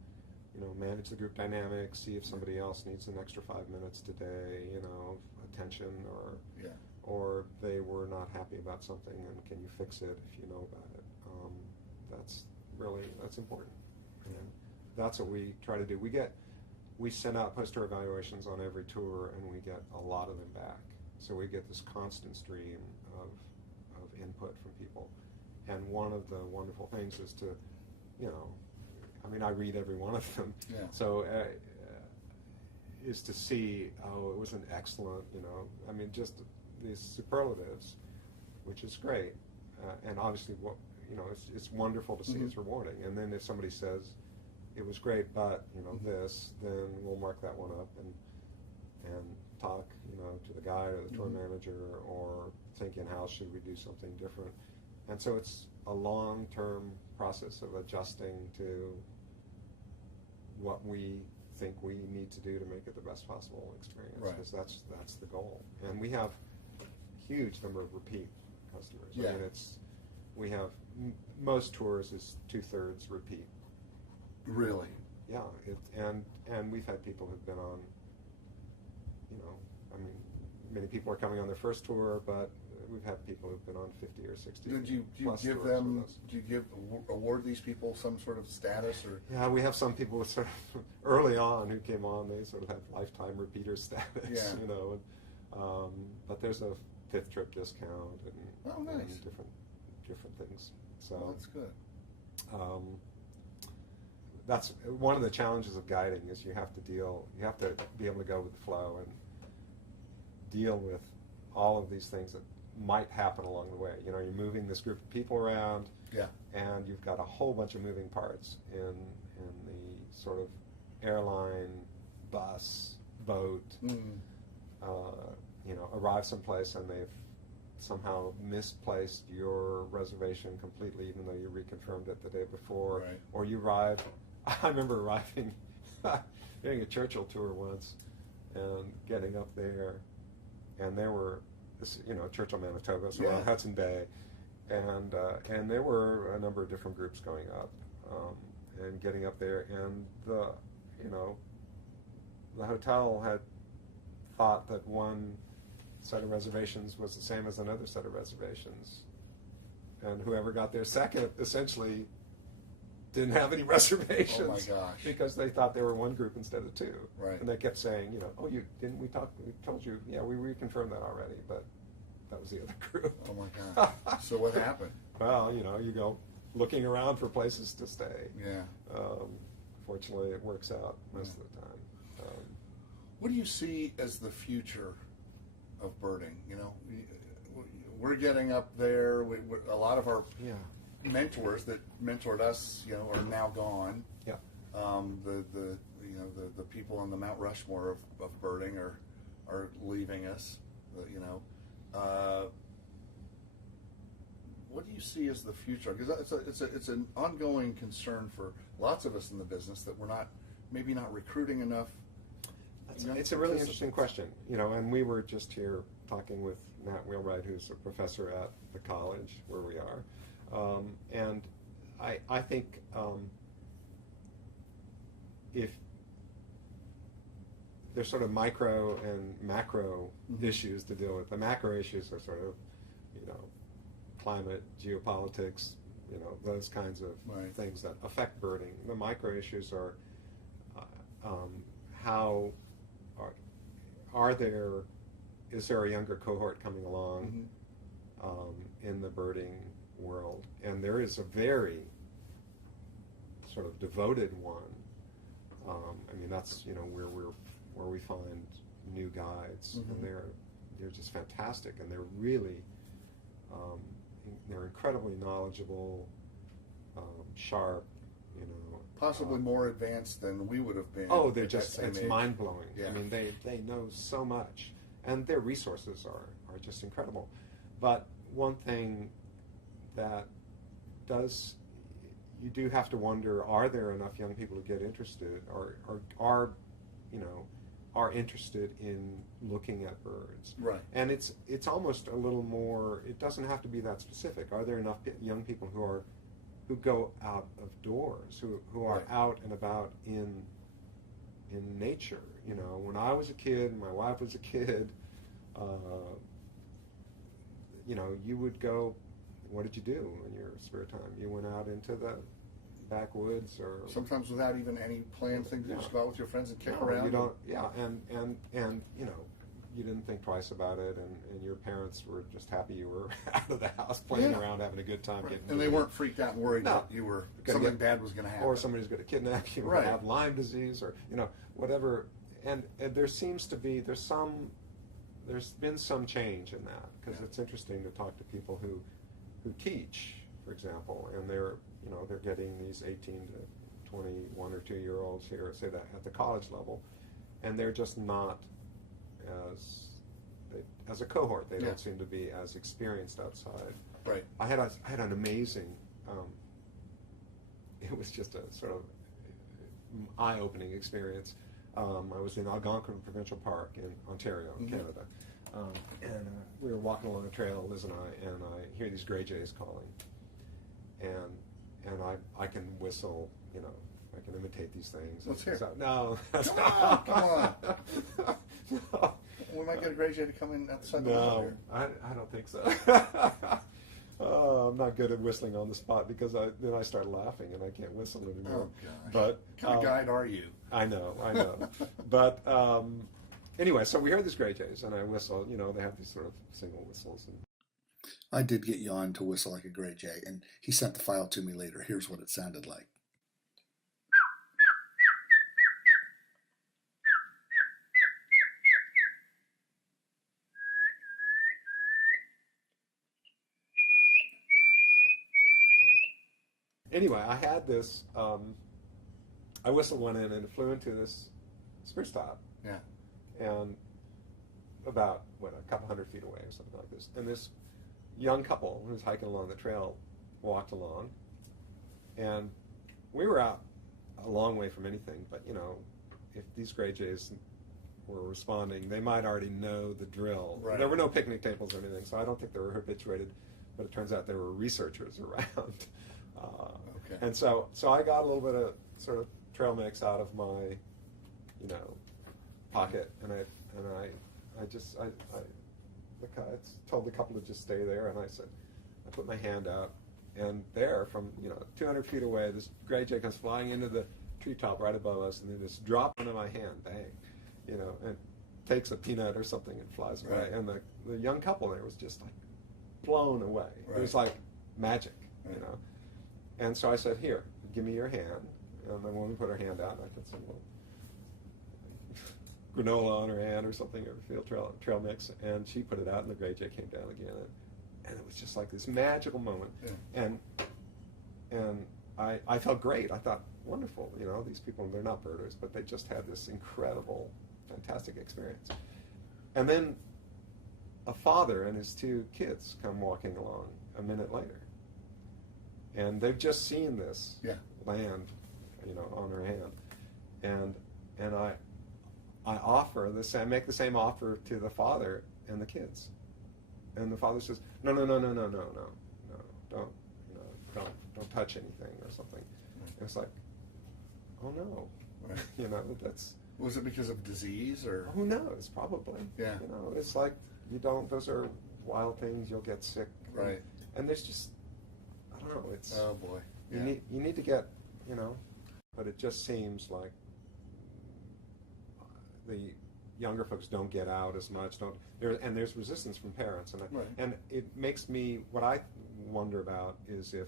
manage the group dynamics, see if somebody else needs an extra 5 minutes today, attention, or they were not happy about something, and can you fix it if you know about it? That's important. And that's what we try to do. We send out post-tour evaluations on every tour, and we get a lot of them back. So we get this constant stream of input from people. And one of the wonderful things is to, I read every one of them. Yeah. So is to see, it was an excellent, just these superlatives, which is great. And obviously, it's wonderful to see. It's rewarding. And then if somebody says it was great, but this, then we'll mark that one up and talk, to the guide or the tour manager, or thinking how should we do something different. And so it's a long-term process of adjusting to what we think we need to do to make it the best possible experience, because that's the goal. And we have a huge number of repeat customers. Yeah. We have most tours is 2/3 repeat. Really? Yeah, and we've had people who've been on, many people are coming on their first tour, but we've had people who've been on 50 or 60. Do you plus give tours them? with us. Do you award these people some sort of status, or? Yeah, we have some people with sort of early on who came on. They sort of have lifetime repeater status, Yeah. But there's a 5th trip discount and, Oh, nice. and different things. So Well, that's good. That's one of the challenges of guiding, is you have to be able to go with the flow and deal with all of these things that might happen along the way. You're moving this group of people around, Yeah. and you've got a whole bunch of moving parts in the sort of airline, bus, boat. Arrive someplace and they've somehow misplaced your reservation completely, even though you reconfirmed it the day before. Right. Or you arrive. I remember arriving, doing a Churchill tour once, and getting up there, and there were, Churchill, Manitoba, so we're on Hudson Bay, and there were a number of different groups going up, and getting up there, and the hotel had thought that one set of reservations was the same as another set of reservations, and whoever got there second essentially didn't have any reservations. Oh my gosh. Because they thought they were one group instead of two. Right. And they kept saying, we told you, yeah, we reconfirmed that already, but that was the other group. Oh my gosh. So what happened? Well, you go looking around for places to stay. Yeah. Fortunately, it works out most of the time. What do you see as the future of birding? we're getting up there. A lot of our Yeah. mentors that mentored us, are now gone. Yeah. The people on the Mount Rushmore of birding are leaving us. What do you see as the future? Because it's an ongoing concern for lots of us in the business that we're maybe not recruiting enough. It's a really interesting question, and we were just here talking with Matt Wheelwright, who's a professor at the college where we are, and I think if there's sort of micro and macro issues to deal with. The macro issues are sort of, climate, geopolitics, those kinds of things that affect birding. The micro issues are how is there a younger cohort coming along in the birding world? And there is a very sort of devoted one. That's where we find new guides, and they're just fantastic, and they're really they're incredibly knowledgeable, sharp, possibly more advanced than we would have been. Oh, it's mind blowing. Yeah. They know so much, and their resources are just incredible. But one thing that you do have to wonder, are there enough young people who get interested or are interested in looking at birds? Right. And it's almost a little more, it doesn't have to be that specific. Are there enough young people who go out of doors, who are out and about in nature? When I was a kid, my wife was a kid, you would go, what did you do in your spare time? You went out into the backwoods, or sometimes without even any planned thing. You just go out with your friends and kick around. You don't, and you didn't think twice about it, and your parents were just happy you were out of the house playing around, having a good time. Right. And they weren't freaked out and worried that you were something bad was going to happen, or somebody's going to kidnap you, or have Lyme disease, or whatever. And there seems to be there's been some change in that, because it's interesting to talk to people who teach, for example, and they're getting these 18 to 21 or 2-year-olds here, say that at the college level, and they're just not as a cohort. They don't seem to be as experienced outside. Right. I had an amazing. It was just a sort of eye-opening experience. I was in Algonquin Provincial Park in Ontario, Canada, and we were walking along a trail, Liz and I hear these gray jays calling, and I can whistle, I can imitate these things. Let's hear. So, no. Come on. No. We might get a gray jay to come in outside the window here. I don't think so. I'm not good at whistling on the spot, because then I start laughing and I can't whistle anymore. Oh, gosh. But what kind of guide are you? I know. But anyway, so we heard these gray jays, and I whistle. They have these sort of single whistles. And I did get Jan to whistle like a gray jay, and he sent the file to me later. Here's what it sounded like. Anyway, I had this, I whistled one in, and it flew into this spruce top. Yeah. And about, a couple hundred feet away or something like this. And this young couple who was hiking along the trail walked along. And we were out a long way from anything, but, if these gray jays were responding, they might already know the drill. Right. There were no picnic tables or anything, so I don't think they were habituated, but it turns out there were researchers around. Okay. And so I got a little bit of sort of trail mix out of my, pocket, and I told the couple to just stay there, and I put my hand out, and there, from 200 feet away, this gray jay comes flying into the treetop right above us, and then just dropped into my hand, bang, and takes a peanut or something and flies away. Right. And the young couple there was just like blown away. Right. It was like magic, Right. And so I said, "Here, give me your hand." And the woman put her hand out, and I put some little granola on her hand or something, or field trail mix, and she put it out, and the gray jay came down again. and it was just like this magical moment. Yeah. And I felt great. I thought, wonderful, you know, these people, they're not birders, but they just had this incredible, fantastic experience. And then a father and his 2 kids come walking along a minute later. And they've just seen this land, you know, on their hand. And I offer the same, make the same offer to the father and the kids. And the father says, no, don't, you know, don't touch anything or something. And it's like, oh no, Right. you know, that's. Was it because of disease or? Who knows? Probably. Yeah. You know, it's like you don't. Those are wild things. You'll get sick. Right. And there's just, I don't know. It's. Oh boy. You need to get, you know, but it just seems like the younger folks don't get out as much. And there's resistance from parents, and it makes me, what I wonder about is if,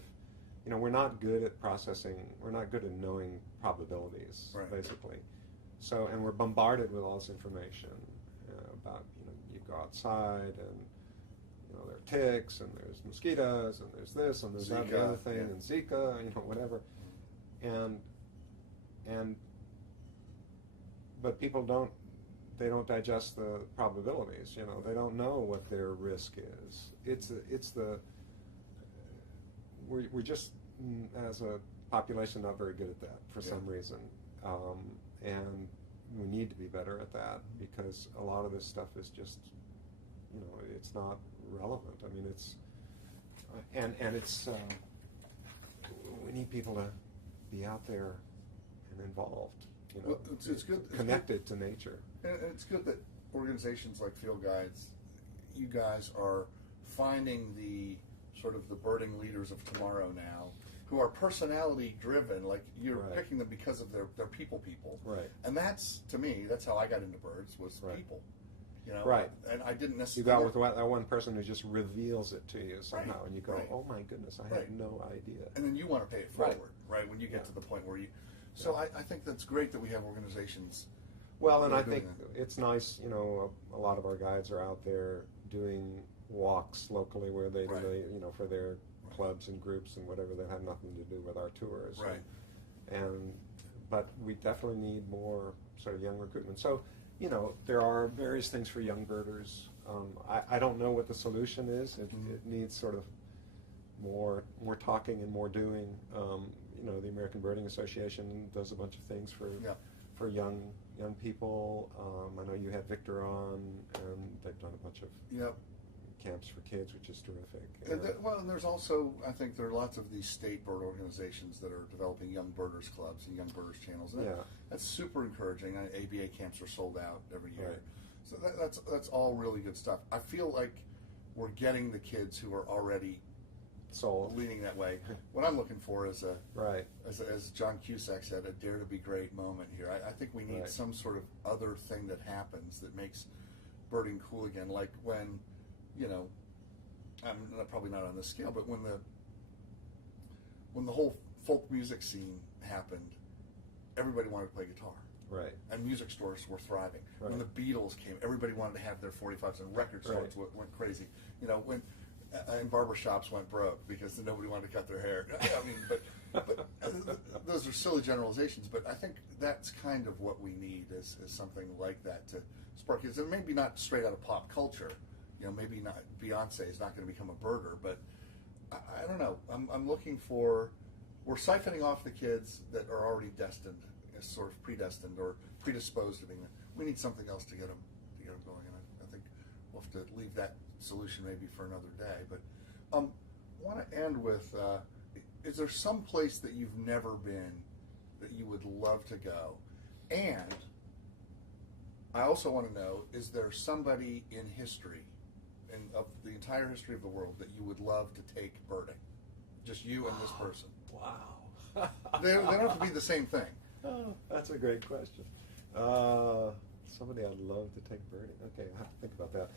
you know, we're not good at processing. We're not good at knowing probabilities, basically. So, and we're bombarded with all this information about, you know, you go outside and, you know, there are ticks and there's mosquitoes and there's this and there's that, the other thing, and Zika, you know, whatever. But people don't digest the probabilities, you know. They don't know what their risk is. We're just, as a population, not very good at that for some reason. And we need to be better at that, because a lot of this stuff is just, you know, it's not relevant. I mean, it's, and it's, we need people to be out there and involved, you know, well, it's good. Connected to nature. And it's good that organizations like Field Guides, you guys are finding the sort of the birding leaders of tomorrow now, who are personality driven. Like, you're picking them because of their people. Right. And that's, to me, that's how I got into birds, was people. You know. Right. And I didn't necessarily. You got with that one person who just reveals it to you somehow, and you go, "Oh my goodness, I had no idea." And then you want to pay it forward, right? When you get to the point where you. So I think that's great that we have organizations. Well, and I think it's nice, you know, a lot of our guides are out there doing walks locally where they do, you know, for their clubs and groups and whatever that have nothing to do with our tours. Right. But we definitely need more sort of young recruitment. So, you know, there are various things for young birders. I don't know what the solution is. It needs sort of more talking and more doing. You know, the American Birding Association does a bunch of things for young people. I know you had Victor on, and they've done a bunch of camps for kids, which is terrific. And there's also, I think there are lots of these state bird organizations that are developing young birders clubs and young birders channels. And that's super encouraging. ABA camps are sold out every year. So that's all really good stuff. I feel like we're getting the kids who are already leaning that way. What I'm looking for is as John Cusack said, a dare to be great moment here. I think we need some sort of other thing that happens that makes birding cool again. Like when, you know, I'm probably not on this scale, but when the whole folk music scene happened, everybody wanted to play guitar. Right. And music stores were thriving. Right. When the Beatles came, everybody wanted to have their 45s, and record stores went crazy. You know, when and barbershops went broke because nobody wanted to cut their hair. I mean, but those are silly generalizations. But I think that's kind of what we need is something like that to spark kids. And maybe not straight out of pop culture. You know, maybe not. Beyonce is not going to become a birder, but I don't know. I'm looking for. We're siphoning off the kids that are already destined, sort of predestined or predisposed to being. We need something else to get them going. And I think we'll have to leave that solution maybe for another day. But I want to end with: is there some place that you've never been that you would love to go? And I also want to know: is there somebody in history, of the entire history of the world, that you would love to take birding? Just you and this person. Wow. They don't have to be the same thing. Oh, that's a great question. Somebody I'd love to take birding. Okay, I have to think about that.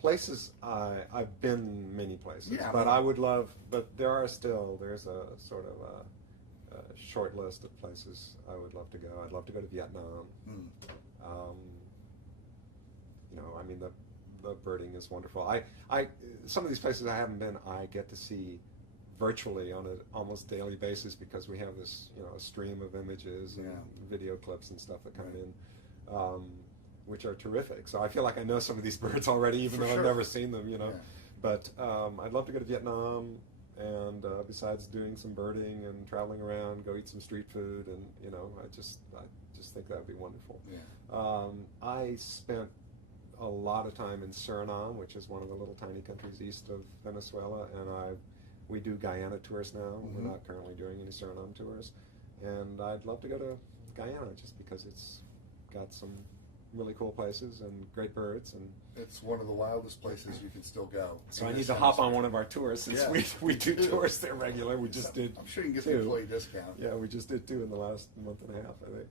Places, I've been many places, but I would love, but there's a sort of a short list of places I would love to go. I'd love to go to Vietnam. You know, I mean, the birding is wonderful. Some of these places I haven't been, I get to see virtually on an almost daily basis because we have this, a stream of images and video clips and stuff that come in, which are terrific. So I feel like I know some of these birds already, even though I've never seen them, Yeah. But I'd love to go to Vietnam, and besides doing some birding and traveling around, go eat some street food, and I just think that would be wonderful. Yeah. I spent a lot of time in Suriname, which is one of the little tiny countries east of Venezuela, and we do Guyana tours now. Mm-hmm. We're not currently doing any Suriname tours, and I'd love to go to Guyana just because it's got some really cool places and great birds, and it's one of the wildest places you can still go. so I need to hop on one of our tours since we do tours there regularly. We just did. I'm sure you can get an employee discount. Yeah, we just did 2 in the last month and a half, I think.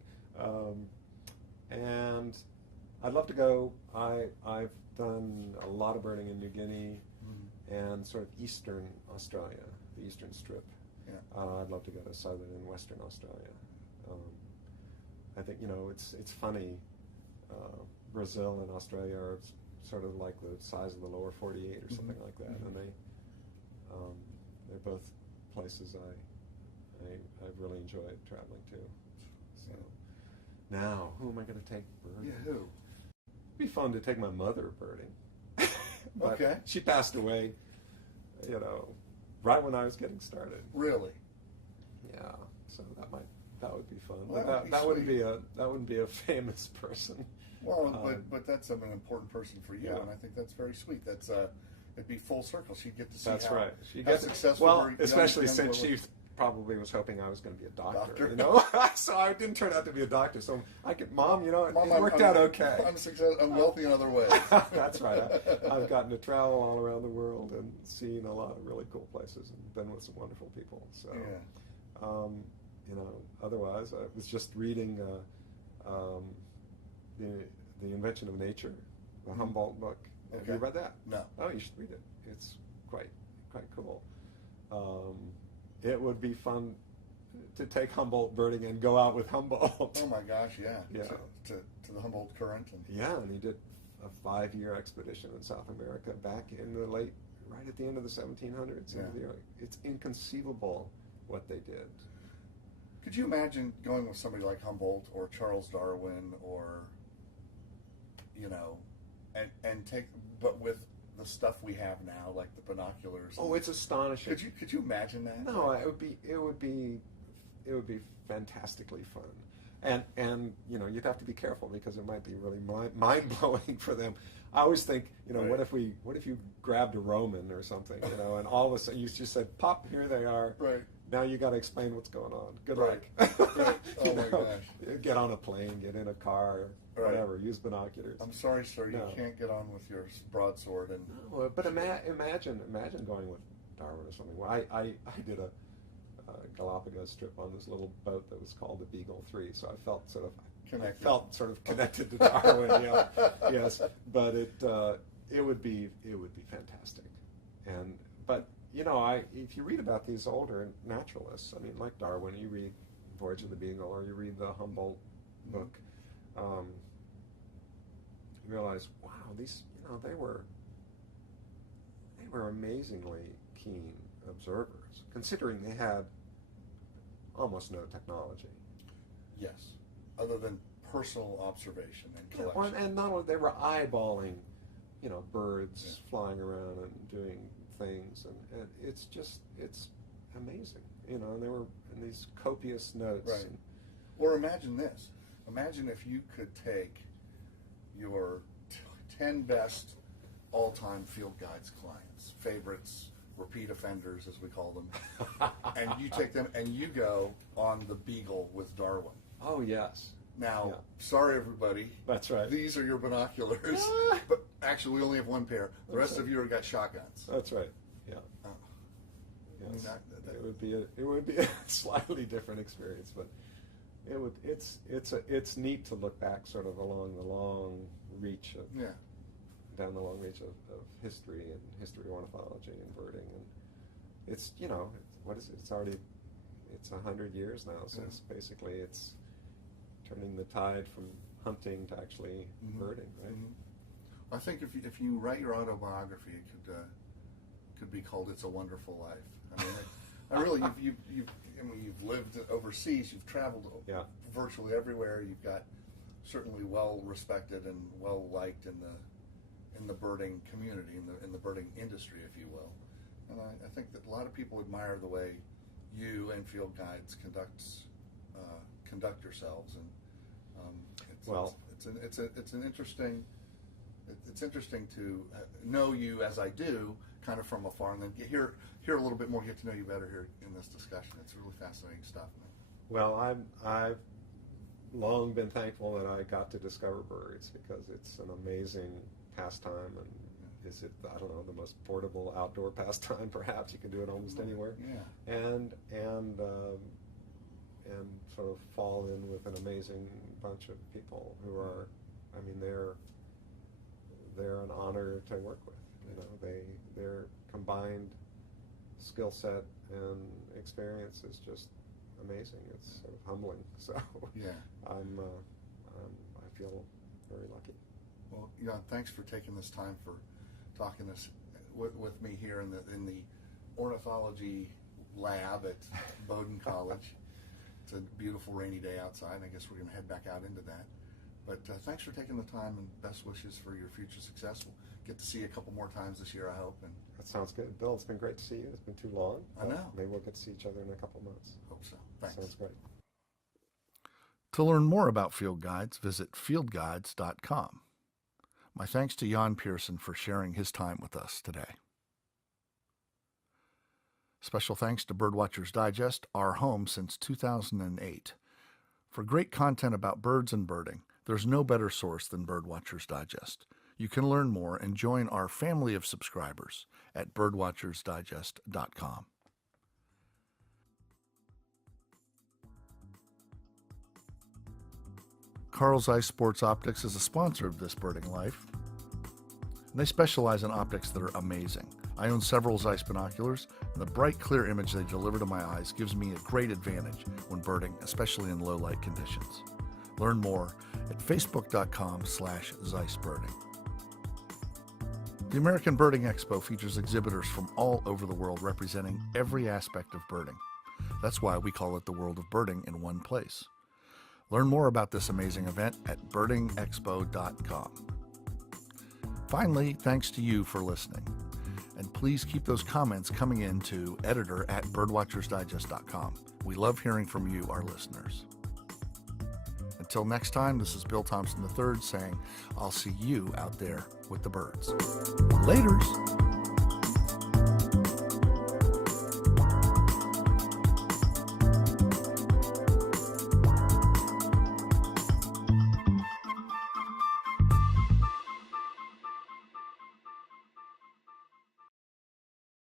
And I'd love to go. I've done a lot of birding in New Guinea and sort of eastern Australia, the eastern strip. Yeah. I'd love to go to southern and western Australia. I think it's funny. Brazil and Australia are sort of like the size of the lower 48 or something like that, and they're both places I've really enjoyed traveling to. So now, who am I going to take birding? Yeah, who? It'd be fun to take my mother birding. But Okay. she passed away, right when I was getting started. Really? Yeah. So that would be fun. Well, But that wouldn't be a famous person. Well, but that's an important person for you, Yeah. and I think that's very sweet. That's it'd be full circle. She'd get to see That's how, right. She how gets successful. well, her young- especially young since boy she was. probably was hoping I was going to be a doctor. Doctor. So I didn't turn out to be a doctor. So Mom, Mom, it worked out okay. I'm wealthy in other ways. That's right. I've gotten to travel all around the world and seen a lot of really cool places and been with some wonderful people. So, otherwise I was just reading the Invention of Nature, the Humboldt book. Have you read that? No. Oh, you should read it. It's quite cool. It would be fun to take Humboldt birding and go out with Humboldt. Oh my gosh, yeah. Yeah. To the Humboldt Current. And he did a 5-year expedition in South America back in right at the end of the 1700s. Yeah. It's inconceivable what they did. Could you imagine going with somebody like Humboldt or Charles Darwin or, and but with the stuff we have now, like the binoculars? Oh, it's astonishing. Could you imagine that? No, it would be fantastically fun, and you'd have to be careful because it might be really mind blowing for them. I always think, Right. what if you grabbed a Roman or something, and all of a sudden you just said, "Pop, here they are." Right. Now you got to explain what's going on. Good Right. luck. Right. Oh my gosh. Get on a plane, get in a car, Right. whatever. Use binoculars. I'm sorry, sir. You No. can't get on with your broadsword and. No, but imagine going with Darwin or something. Well, I did a Galapagos trip on this little boat that was called the Beagle 3, so I felt sort of connected to Darwin. Yeah, yes, but it would be fantastic, but if you read about these older naturalists, like Darwin, you read Voyage of the Beagle or you read the Humboldt book, you realize, wow, these they were amazingly keen observers, considering they had almost no technology. Yes, other than personal observation and collection. And not only they were eyeballing, birds flying around and doing things, and it's amazing, and they were in these copious notes. Right. Or imagine this. Imagine if you could take your 10 best all-time field guides clients, favorites, repeat offenders, as we call them, and you take them and you go on the Beagle with Darwin. Oh, yes. Now, sorry everybody. That's right. These are your binoculars. But actually, we only have one pair. The rest of you have got shotguns. That's right. Yeah. Oh. Yes. I mean, it would be a slightly different experience, but it's neat to look back sort of along the long reach of down the long reach of history and history ornithology and birding, and it's what is it? It's 100 years now since basically it's turning the tide from hunting to actually birding, right? I think if you write your autobiography, it could be called "It's a Wonderful Life." I mean, I really you've lived overseas, you've traveled virtually everywhere. You've got certainly well respected and well liked in the birding community, in the birding industry, if you will. And I think that a lot of people admire the way you and Field Guides conduct yourselves, and it's interesting to know you as I do, kind of from afar, and then hear a little bit more, get to know you better here in this discussion. It's really fascinating stuff. Well, I've long been thankful that I got to discover birds, because it's an amazing pastime, and is it, I don't know, the most portable outdoor pastime perhaps. You can do it almost anywhere. Yeah. And sort of fall in with an amazing bunch of people who are, I mean, they're an honor to work with. You know, their combined skill set and experience is just amazing. It's sort of humbling. So yeah, I feel very lucky. Well, Jan, thanks for taking this time for talking this with me here in the ornithology lab at Bowdoin College. It's a beautiful rainy day outside. I guess we're going to head back out into that. But thanks for taking the time, and best wishes for your future success. We'll get to see you a couple more times this year, I hope. And that sounds good. Bill, it's been great to see you. It's been too long. I know. Maybe we'll get to see each other in a couple months. Hope so. Thanks. Sounds great. To learn more about Field Guides, visit fieldguides.com. My thanks to Jan Pierson for sharing his time with us today. Special thanks to Birdwatchers Digest, our home since 2008. For great content about birds and birding, there's no better source than Birdwatchers Digest. You can learn more and join our family of subscribers at birdwatchersdigest.com. Carl Zeiss Sports Optics is a sponsor of This Birding Life. And they specialize in optics that are amazing. I own several Zeiss binoculars, and the bright, clear image they deliver to my eyes gives me a great advantage when birding, especially in low light conditions. Learn more at facebook.com/ZeissBirding. The American Birding Expo features exhibitors from all over the world representing every aspect of birding. That's why we call it the world of birding in one place. Learn more about this amazing event at birdingexpo.com. Finally, thanks to you for listening. And please keep those comments coming in to editor@birdwatchersdigest.com. We love hearing from you, our listeners. Until next time, this is Bill Thompson III saying, I'll see you out there with the birds. Laters.